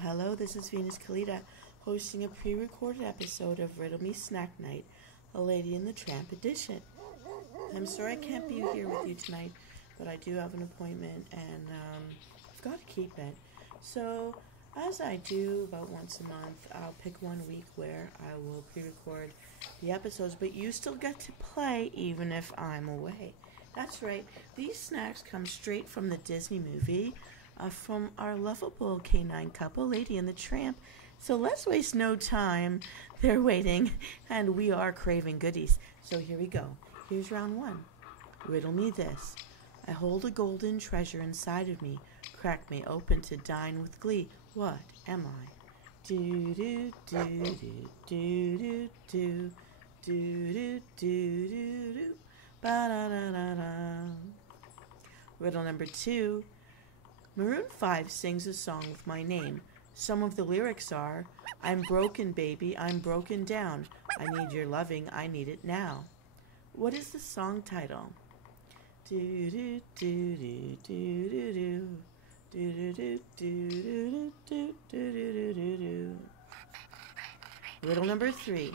Hello, this is Venus Callida, hosting a pre-recorded episode of Riddle Me Snack Night, a Lady in the Tramp edition. I'm sorry I can't be here with you tonight, but I do have an appointment, and I've got to keep it. So, as I do about once a month, I'll pick one week where I will pre-record the episodes, but you still get to play even if I'm away. That's right, these snacks come straight from the Disney movie, from our lovable canine couple, Lady and the Tramp. So let's waste no time. They're waiting, and we are craving goodies. So here we go. Here's round one. Riddle me this. I hold a golden treasure inside of me. Crack me open to dine with glee. What am I? Do do do do do do do do do do do ba da da da da. Riddle number 2. Maroon 5 sings a song with my name. Some of the lyrics are, I'm broken, baby, I'm broken down. I need your loving, I need it now. What is the song title? Do do do do do do do do do do do do do do. Riddle number 3.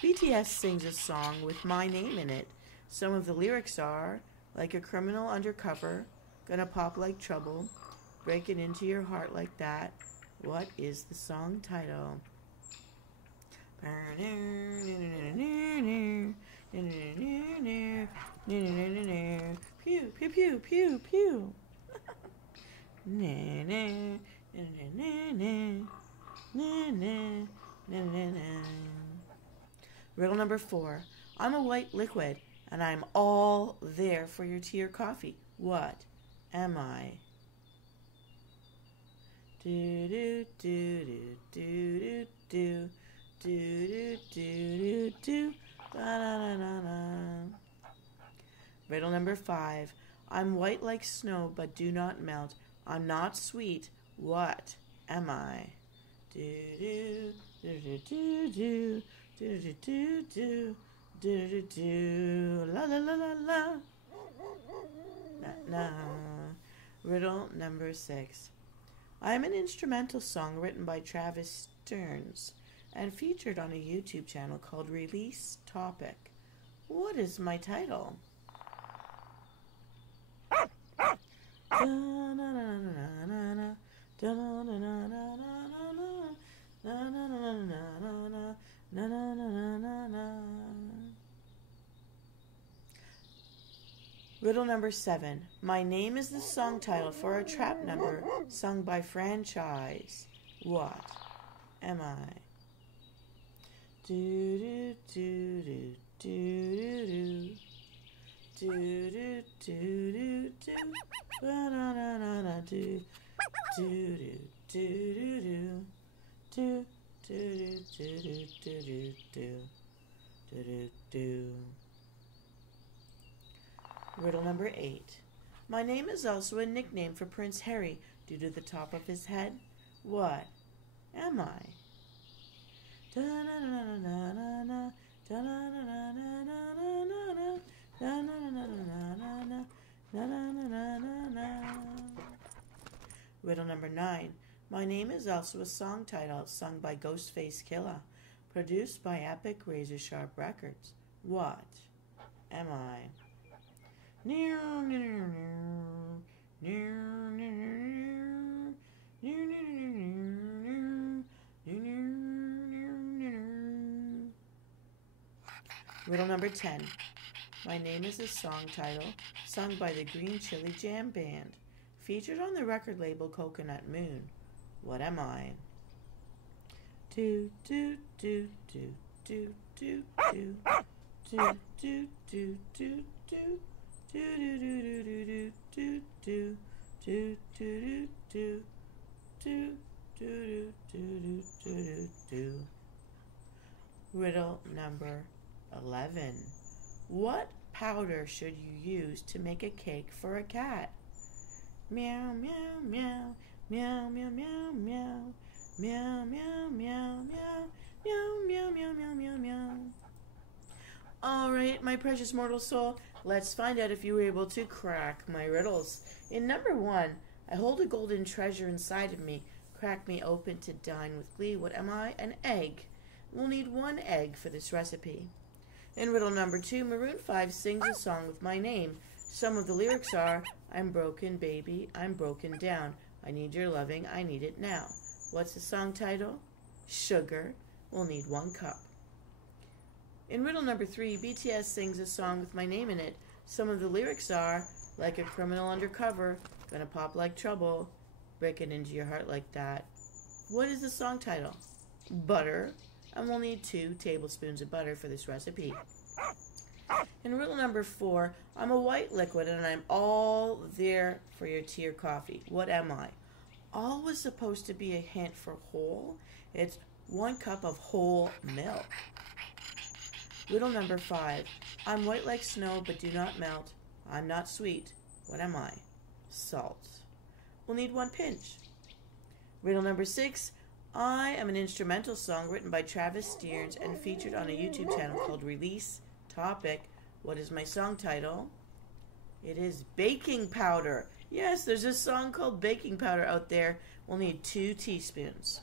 BTS sings a song with my name in it. Some of the lyrics are, like a criminal undercover, gonna pop like trouble, breaking into your heart like that. What is the song title? Pew, pew, pew, pew, pew. Riddle number 4. I'm a white liquid, and I'm all there for your tea or coffee. What am I? Do do do do do do do do do do ba da da da da. Riddle number 5. I'm white like snow, but do not melt. I'm not sweet. What am I? Do do do do do do do do do do do do la la la la la. Na. Riddle number 6. I am an instrumental song written by Travis Stearns and featured on a YouTube channel called Release Topic. What is my title? Riddle number 7. My name is the song title for a trap number sung by Franchise. What am I? Do do do do do do do do do do do ba da da da da do do do do do do do do do do do do do do. Riddle number 8. My name is also a nickname for Prince Harry due to the top of his head. What am I? Riddle number 9. My name is also a song title sung by Ghostface Killah, produced by Epic Razor Sharp Records. What am I? Riddle number 10. My name is a song title sung by the Green Chili Jam Band, featured on the record label Coconut Moon. What am I? Do do do do do do do do do do do do. Do do do do do do do do do do do do do do do. Riddle number 11. What powder should you use to make a cake for a cat? Meow meow meow meow meow meow meow meow meow meow meow meow meow meow meow meow meow. All right, my precious mortal soul, let's find out if you were able to crack my riddles. In number 1, I hold a golden treasure inside of me. Crack me open to dine with glee. What am I? An egg. We'll need 1 egg for this recipe. In riddle number 2, Maroon 5 sings a song with my name. Some of the lyrics are, I'm broken, baby, I'm broken down. I need your loving, I need it now. What's the song title? Sugar. We'll need 1 cup. In riddle number 3, BTS sings a song with my name in it. Some of the lyrics are, like a criminal undercover, gonna pop like trouble, breaking into your heart like that. What is the song title? Butter. And we'll need 2 tablespoons of butter for this recipe. In riddle number 4, I'm a white liquid and I'm all there for your tea or coffee. What am I? All was supposed to be a hint for whole. It's 1 cup of whole milk. Riddle number 5, I'm white like snow but do not melt. I'm not sweet. What am I? Salt. We'll need 1 pinch. Riddle number 6, I am an instrumental song written by Travis Stearns and featured on a YouTube channel called Release Topic. What is my song title? It is Baking Powder. Yes, there's a song called Baking Powder out there. We'll need 2 teaspoons.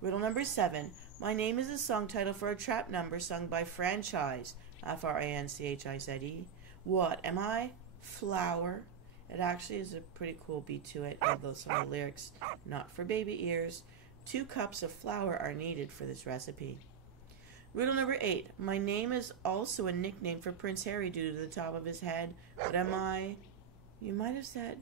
Riddle number 7. My name is a song title for a trap number sung by Franchise. Franchize. What am I? Flour. It actually is a pretty cool beat to it, although some of the lyrics not for baby ears. 2 cups of flour are needed for this recipe. Riddle number 8. My name is also a nickname for Prince Harry due to the top of his head. What am I? You might have said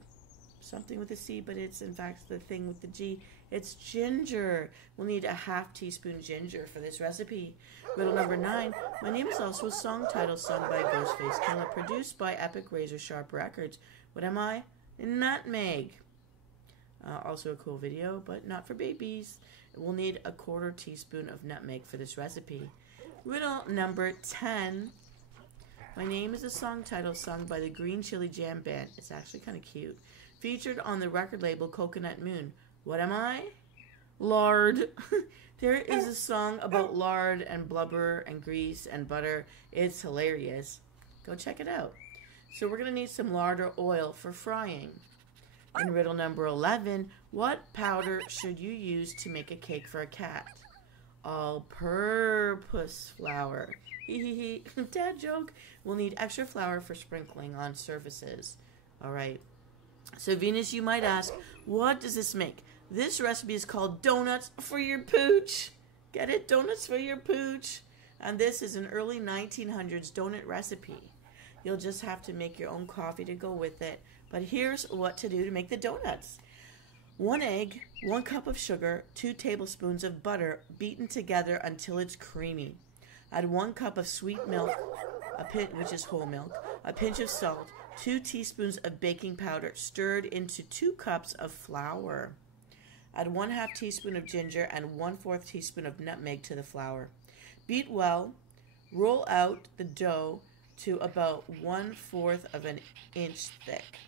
something with a C, but it's in fact the thing with the G. It's ginger. We'll need a ½ teaspoon ginger for this recipe. Riddle number 9. My name is also a song title sung by Ghostface Killah, produced by Epic Razor Sharp Records. What am I? Nutmeg. Also a cool video, but not for babies. We'll need a ¼ teaspoon of nutmeg for this recipe. Riddle number 10. My name is a song title sung by the Green Chili Jam Band. It's actually kind of cute. Featured on the record label Coconut Moon. What am I? Lard. There is a song about lard and blubber and grease and butter. It's hilarious. Go check it out. So we're going to need some lard or oil for frying. In riddle number 11, what powder should you use to make a cake for a cat? All-purpose flour. Dad joke. We'll need extra flour for sprinkling on surfaces. All right. So Venus, you might ask, what does this make? This recipe is called Donuts for Your Pooch. Get it? Donuts for Your Pooch. And this is an early 1900s donut recipe. You'll just have to make your own coffee to go with it. But here's what to do to make the donuts. 1 egg, 1 cup of sugar, 2 tablespoons of butter, beaten together until it's creamy. Add 1 cup of sweet milk, which is whole milk, a pinch of salt, 2 teaspoons of baking powder stirred into 2 cups of flour. Add 1/2 teaspoon of ginger and 1/4 teaspoon of nutmeg to the flour. Beat well. Roll out the dough to about 1/4 of an inch thick.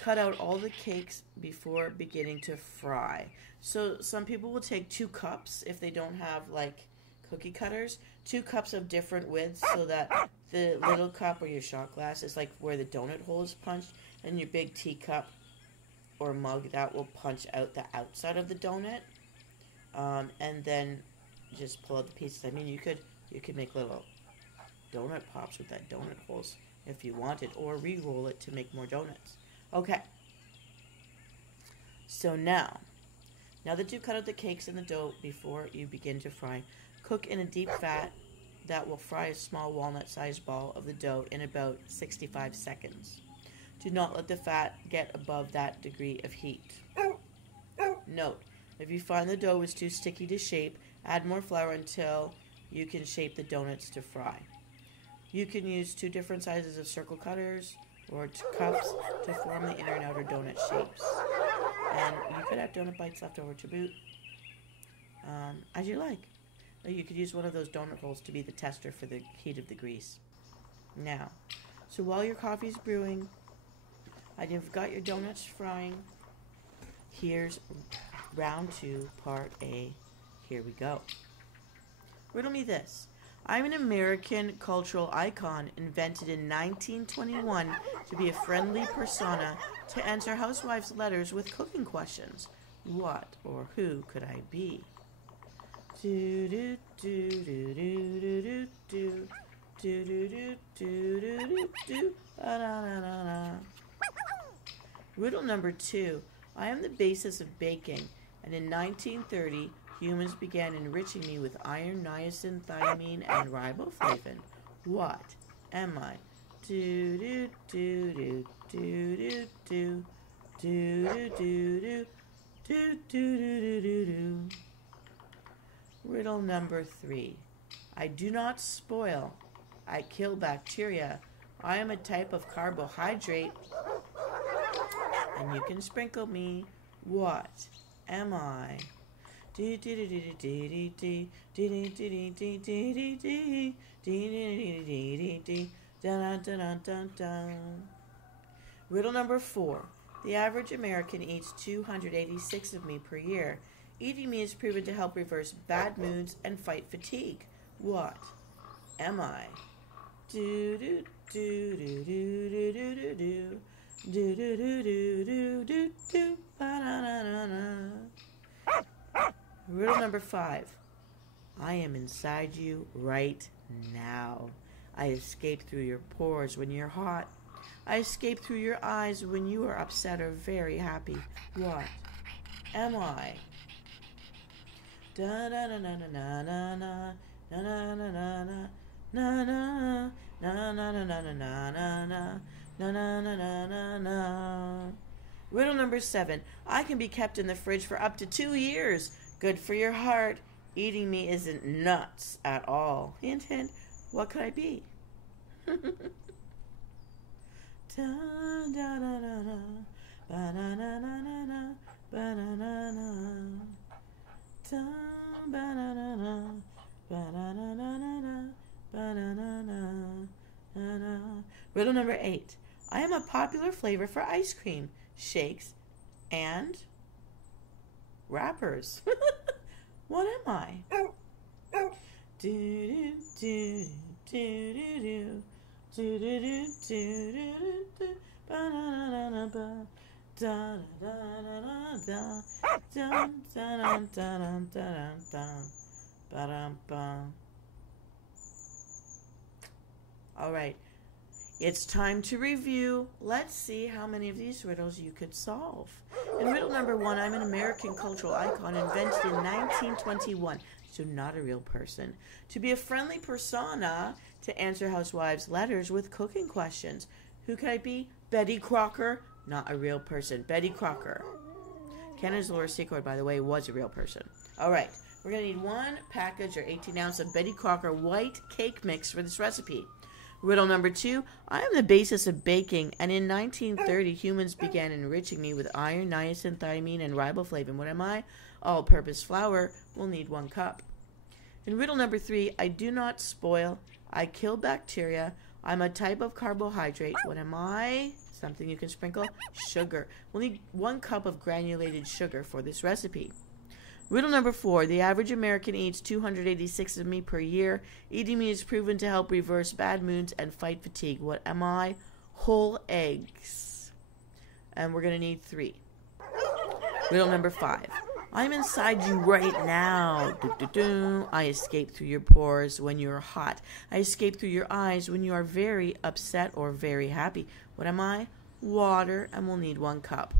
Cut out all the cakes before beginning to fry. So some people will take 2 cups if they don't have like cookie cutters. 2 cups of different widths so that the little cup or your shot glass is like where the donut hole is punched, and your big teacup or mug that will punch out the outside of the donut. And then just pull out the pieces. I mean, you could make little donut pops with that donut holes if you wanted, or re-roll it to make more donuts. Okay. So now that you've cut out the cakes in the dough before you begin to fry, cook in a deep fat that will fry a small walnut-sized ball of the dough in about 65 seconds. Do not let the fat get above that degree of heat. Note, if you find the dough is too sticky to shape, add more flour until you can shape the donuts to fry. You can use 2 different sizes of circle cutters or cups to form the inner and outer donut shapes. And you could have donut bites left over to boot, as you like. Or you could use one of those donut holes to be the tester for the heat of the grease. Now, so while your coffee's brewing and you've got your donuts frying, here's round 2, part A. Here we go. Riddle me this. I'm an American cultural icon invented in 1921 to be a friendly persona to answer housewives' letters with cooking questions. What or who could I be? Do do do do do do do do do do do do do do da. Riddle number 2. I am the basis of baking, and in 1930, humans began enriching me with iron, niacin, thiamine, and riboflavin. What am I? Do do do do do do do do do do do do do do. Riddle number 3. I do not spoil. I kill bacteria. I am a type of carbohydrate, and you can sprinkle me. What am I? Riddle number 4. The average American eats 286 of me per year. Eating me is proven to help reverse bad moods and fight fatigue. What am I? Do do do do do do do do do do do do do do do ba-da-da-da-da. Riddle number 5. I am inside you right now. I escape through your pores when you're hot. I escape through your eyes when you are upset or very happy. What am I? Da da da da da da da da da da da na na na na na na na na na na na na na. Riddle number 7. I can be kept in the fridge for up to 2 years. Good for your heart. Eating me isn't nuts at all. Hint, hint. What could I be? Da da da da da. Ba na na na na na. Ba na na na. Da ba na na na. Ba na na na na na. Ba na na na na. Riddle number 8. I am a popular flavor for ice cream, shakes, and wrappers. What am I? Do do do do do do do do do do do ba na na na ba da da da da da da da da da da ba da ba. All right. It's time to review. Let's see how many of these riddles you could solve. In riddle number 1, I'm an American cultural icon invented in 1921, so not a real person. To be a friendly persona to answer housewives' letters with cooking questions. Who could I be? Betty Crocker, not a real person. Betty Crocker. Canada's Laura Secord, by the way, was a real person. All right, we're going to need 1 package or 18 ounce of Betty Crocker white cake mix for this recipe. Riddle number 2, I am the basis of baking, and in 1930, humans began enriching me with iron, niacin, thiamine, and riboflavin. What am I? All-purpose flour. We'll need 1 cup. In riddle number 3, I do not spoil. I kill bacteria. I'm a type of carbohydrate. What am I? Something you can sprinkle. Sugar. We'll need 1 cup of granulated sugar for this recipe. Riddle number 4. The average American eats 286 of me per year. Eating me is proven to help reverse bad moods and fight fatigue. What am I? Whole eggs. And we're going to need 3. Riddle number 5. I'm inside you right now. I escape through your pores when you're hot. I escape through your eyes when you are very upset or very happy. What am I? Water. And we'll need 1 cup.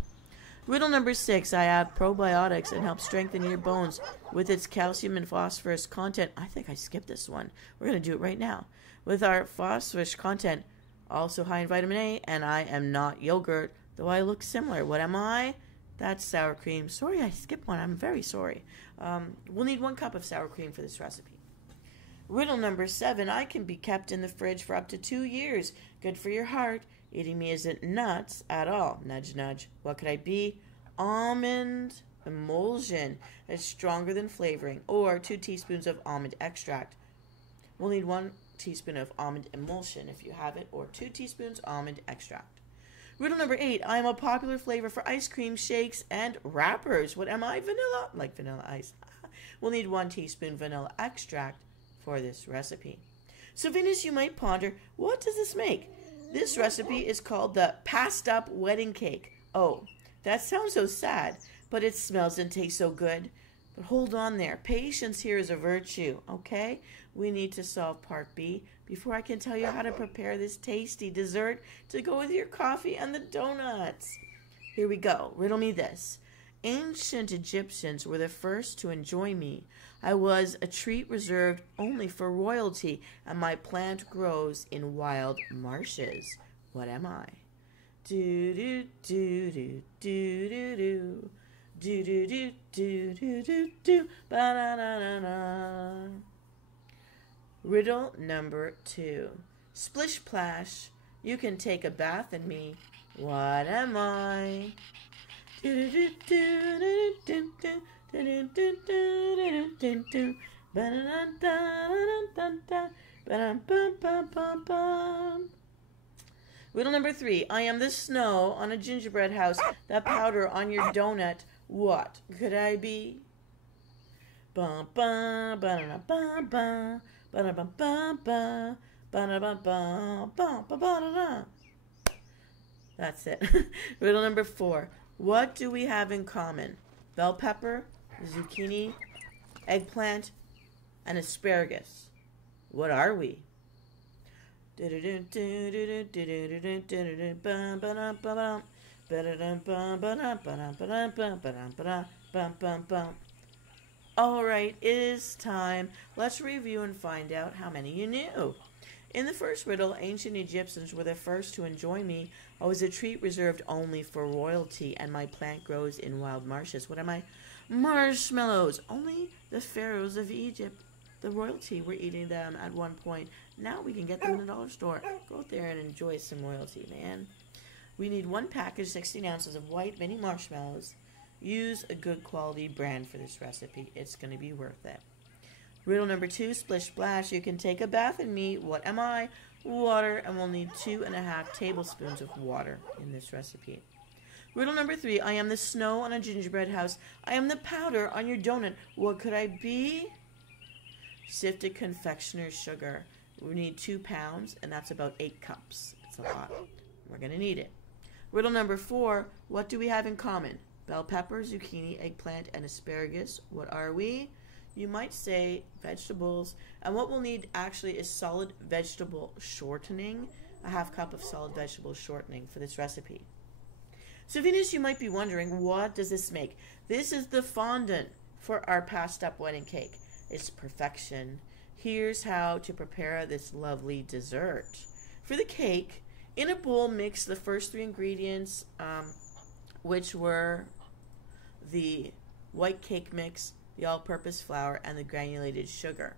Riddle number 6, I have probiotics and help strengthen your bones with its calcium and phosphorus content. I think I skipped this one. We're going to do it right now. With our phosphorus content, also high in vitamin A, and I am not yogurt, though I look similar. What am I? That's sour cream. Sorry, I skipped one. I'm very sorry. We'll need 1 cup of sour cream for this recipe. Riddle number 7, I can be kept in the fridge for up to 2 years. Good for your heart. Eating me isn't nuts at all. Nudge, nudge. What could I be? Almond emulsion. It's stronger than flavoring. Or 2 teaspoons of almond extract. We'll need 1 teaspoon of almond emulsion if you have it. Or 2 teaspoons almond extract. Riddle number 8. I am a popular flavor for ice cream, shakes, and wrappers. What am I? Vanilla. Like vanilla ice. We'll need 1 teaspoon vanilla extract for this recipe. So Venus, you might ponder, what does this make? This recipe is called the passed up wedding cake. Oh, that sounds so sad, but it smells and tastes so good. But hold on there. Patience here is a virtue, okay? We need to solve part B before I can tell you how to prepare this tasty dessert to go with your coffee and the donuts. Here we go. Riddle me this. Ancient Egyptians were the first to enjoy me. I was a treat reserved only for royalty, and my plant grows in wild marshes. What am I? Do do do do do do do. Do do do do do do do ba da da da da. Riddle number 2. Splish splash, you can take a bath in me. What am I? Do do do do do do do do do do do ba da da da da ba ba ba ba ba. Riddle number 3. I am the snow on a gingerbread house, the powder on your donut. What could I be? Ba ba ba da ba ba ba da ba ba ba ba da ba ba ba ba da da. That's it. Riddle number 4. What do we have in common? Bell pepper, zucchini, eggplant, and asparagus. What are we? Alright, it is time. Let's review and find out how many you knew. In the first riddle, ancient Egyptians were the first to enjoy me. I was a treat reserved only for royalty, and my plant grows in wild marshes. What am I? Marshmallows. Only the pharaohs of Egypt, the royalty, were eating them at one point. Now we can get them in the dollar store. Go out there and enjoy some royalty, man. We need 1 package, 16 ounces of white mini marshmallows. Use a good quality brand for this recipe. It's going to be worth it. Riddle number 2, splish splash. You can take a bath in me. What am I? Water, and we'll need 2.5 tablespoons of water in this recipe. Riddle number 3, I am the snow on a gingerbread house. I am the powder on your donut. What could I be? Sifted confectioner's sugar. We need 2 pounds, and that's about 8 cups. It's a lot. We're going to need it. Riddle number 4, what do we have in common? Bell pepper, zucchini, eggplant, and asparagus. What are we? You might say vegetables. And what we'll need actually is solid vegetable shortening. A 1/2 cup of solid vegetable shortening for this recipe. So Venus, you might be wondering, what does this make? This is the fondant for our passed up wedding cake. It's perfection. Here's how to prepare this lovely dessert. For the cake, in a bowl, mix the first 3 ingredients, which were the white cake mix, the all-purpose flour, and the granulated sugar.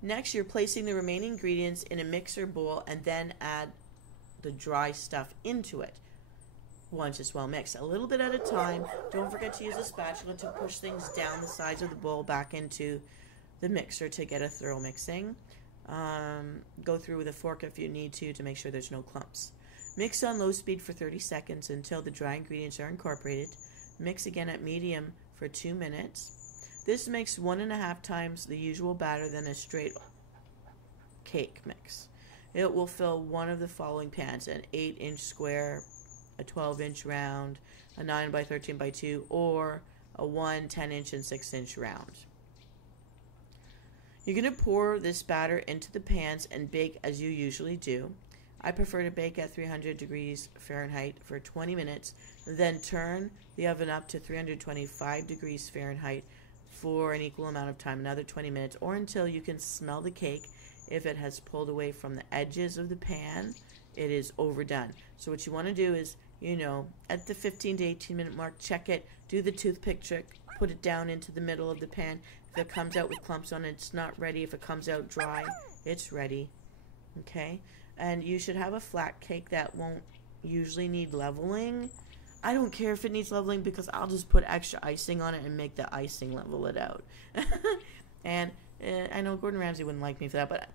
Next, you're placing the remaining ingredients in a mixer bowl and then add the dry stuff into it once it's well mixed. A little bit at a time. Don't forget to use a spatula to push things down the sides of the bowl back into the mixer to get a thorough mixing. Go through with a fork if you need to make sure there's no clumps. Mix on low speed for 30 seconds until the dry ingredients are incorporated. Mix again at medium for 2 minutes. This makes 1.5 times the usual batter than a straight cake mix. It will fill one of the following pans: an 8-inch square, a 12-inch round, a 9 by 13 by 2, or a 1 10-inch and 6-inch round. You're going to pour this batter into the pans and bake as you usually do. I prefer to bake at 300 degrees Fahrenheit for 20 minutes, then turn the oven up to 325 degrees Fahrenheit for an equal amount of time, another 20 minutes, or until you can smell the cake. If it has pulled away from the edges of the pan, it is overdone. So what you want to do is, at the 15 to 18 minute mark, check it, do the toothpick trick, put it down into the middle of the pan. If it comes out with clumps on it, it's not ready. If it comes out dry, it's ready. Okay? And you should have a flat cake that won't usually need leveling. I don't care if it needs leveling because I'll just put extra icing on it and make the icing level it out. And I know Gordon Ramsay wouldn't like me for that, but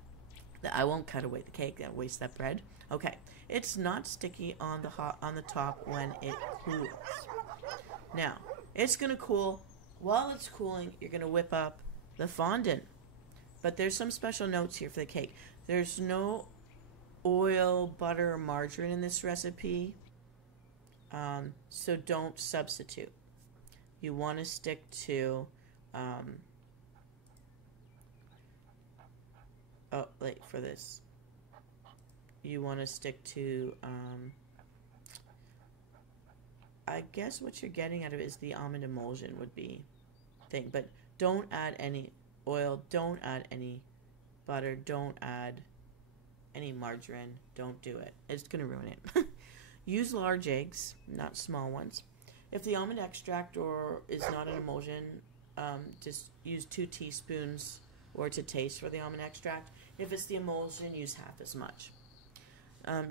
I won't cut away the cake and waste that bread. Okay, it's not sticky on the top when it cools. Now, it's going to cool. While it's cooling, you're going to whip up the fondant. But there's some special notes here for the cake. There's no oil, butter, or margarine in this recipe. So don't substitute. You want to stick to, for this, you want to stick to, I guess what you're getting out of it is the almond emulsion would be thing, but don't add any oil, don't add any butter, don't add any margarine, don't do it. It's going to ruin it. Use large eggs, not small ones. If the almond extract is not an emulsion, just use 2 teaspoons or to taste for the almond extract. If it's the emulsion, use half as much.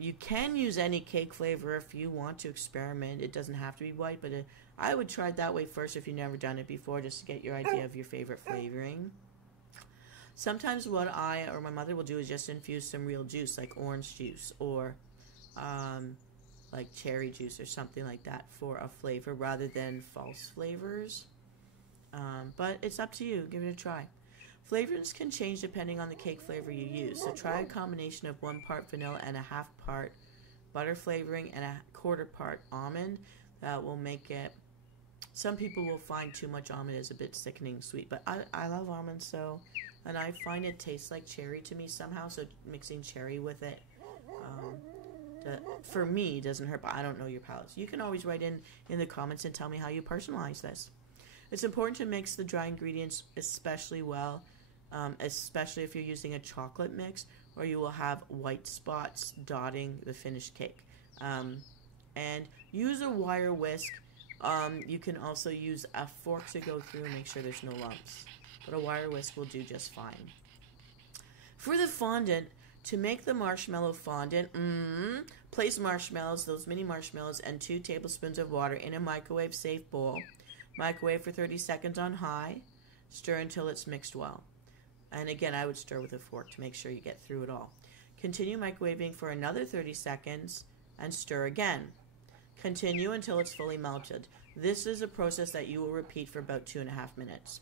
You can use any cake flavor if you want to experiment. It doesn't have to be white, but I would try it that way first if you've never done it before, just to get your idea of your favorite flavoring. Sometimes what I or my mother will do is just infuse some real juice, like orange juice or like cherry juice or something like that for a flavor rather than false flavors. But it's up to you. Give it a try. Flavors can change depending on the cake flavor you use. So try a combination of 1 part vanilla and a 1/2 part butter flavoring and a 1/4 part almond. That will make it... Some people will find too much almond is a bit sickening sweet, but I love almonds, so... And I find it tastes like cherry to me somehow, so mixing cherry with it, for me, doesn't hurt, but I don't know your palates. You can always write in the comments and tell me how you personalize this. It's important to mix the dry ingredients especially well, especially if you're using a chocolate mix, or you will have white spots dotting the finished cake. And use a wire whisk. You can also use a fork to go through and make sure there's no lumps. But a wire whisk will do just fine. For the fondant, to make the marshmallow fondant, place marshmallows, those mini marshmallows, and 2 tablespoons of water in a microwave-safe bowl. Microwave for 30 seconds on high. Stir until it's mixed well. And again, I would stir with a fork to make sure you get through it all. Continue microwaving for another 30 seconds and stir again. Continue until it's fully melted. This is a process that you will repeat for about 2.5 minutes.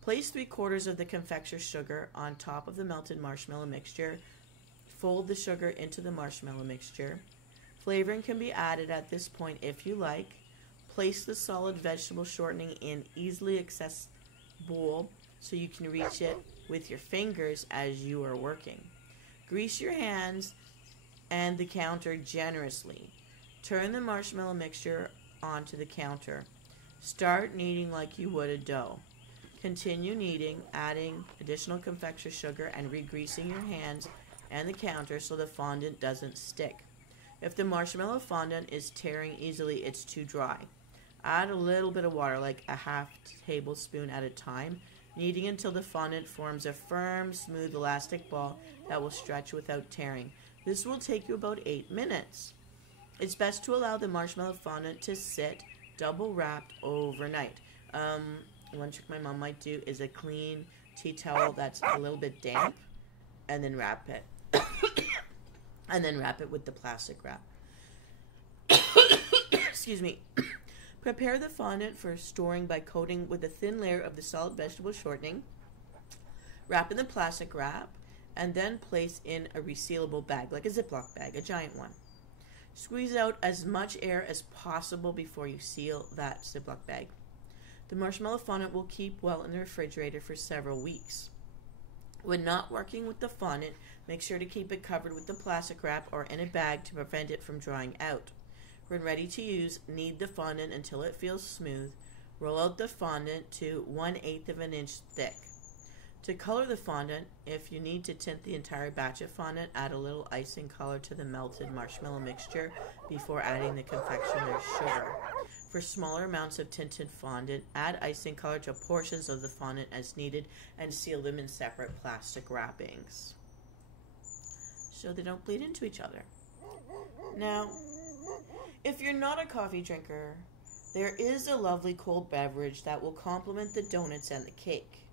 Place 3/4 of the confectioner's sugar on top of the melted marshmallow mixture. Fold the sugar into the marshmallow mixture. Flavoring can be added at this point if you like. Place the solid vegetable shortening in easily accessible bowl so you can reach it with your fingers as you are working. Grease your hands and the counter generously. Turn the marshmallow mixture onto the counter. Start kneading like you would a dough. Continue kneading, adding additional confectioner's sugar and re-greasing your hands and the counter so the fondant doesn't stick. If the marshmallow fondant is tearing easily, it's too dry. Add a little bit of water, like a 1/2 tablespoon at a time, kneading until the fondant forms a firm, smooth, elastic ball that will stretch without tearing. This will take you about 8 minutes. It's best to allow the marshmallow fondant to sit double wrapped overnight. One trick my mom might do is a clean tea towel that's a little bit damp, and then wrap it. And then wrap it with the plastic wrap. Excuse me. Prepare the fondant for storing by coating with a thin layer of the solid vegetable shortening. Wrap in the plastic wrap, and then place in a resealable bag, like a Ziploc bag, a giant one. Squeeze out as much air as possible before you seal that Ziploc bag. The marshmallow fondant will keep well in the refrigerator for several weeks. When not working with the fondant, make sure to keep it covered with the plastic wrap or in a bag to prevent it from drying out. When ready to use, knead the fondant until it feels smooth. Roll out the fondant to 1/8 of an inch thick. To color the fondant, if you need to tint the entire batch of fondant, add a little icing color to the melted marshmallow mixture before adding the confectioner's sugar. For smaller amounts of tinted fondant, add icing color to portions of the fondant as needed and seal them in separate plastic wrappings so they don't bleed into each other. Now, if you're not a coffee drinker, there is a lovely cold beverage that will complement the donuts and the cake.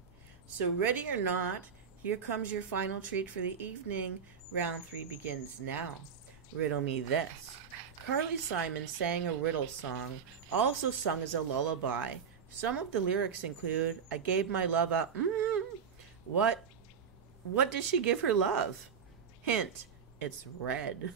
So ready or not, here comes your final treat for the evening. Round 3 begins now. Riddle me this. Carly Simon sang a riddle song, also sung as a lullaby. Some of the lyrics include, I gave my love a What did she give her love? Hint, it's red.